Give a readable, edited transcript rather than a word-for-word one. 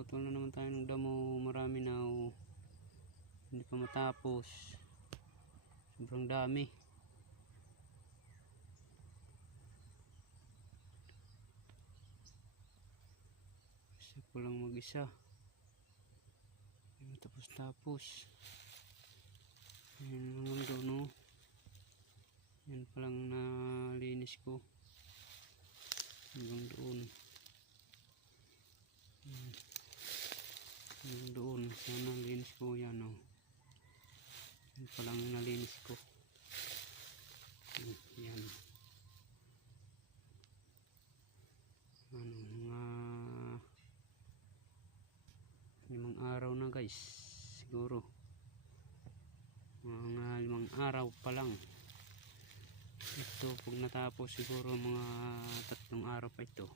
Putol na naman tayo ng damo, marami na oh. Hindi pa matapos, sobrang dami. Isa ko lang mag-isa, hindi tapos. Ayan lang doon oh. Yan palang nalinis ko hanggang doon. Hanggang doon sana nalinis ko yan oh. Yan palang nalinis ko. Yan ano, mga 5 araw na guys, siguro mga 5 araw pa lang ito. Pag natapos siguro mga 3 araw pa ito.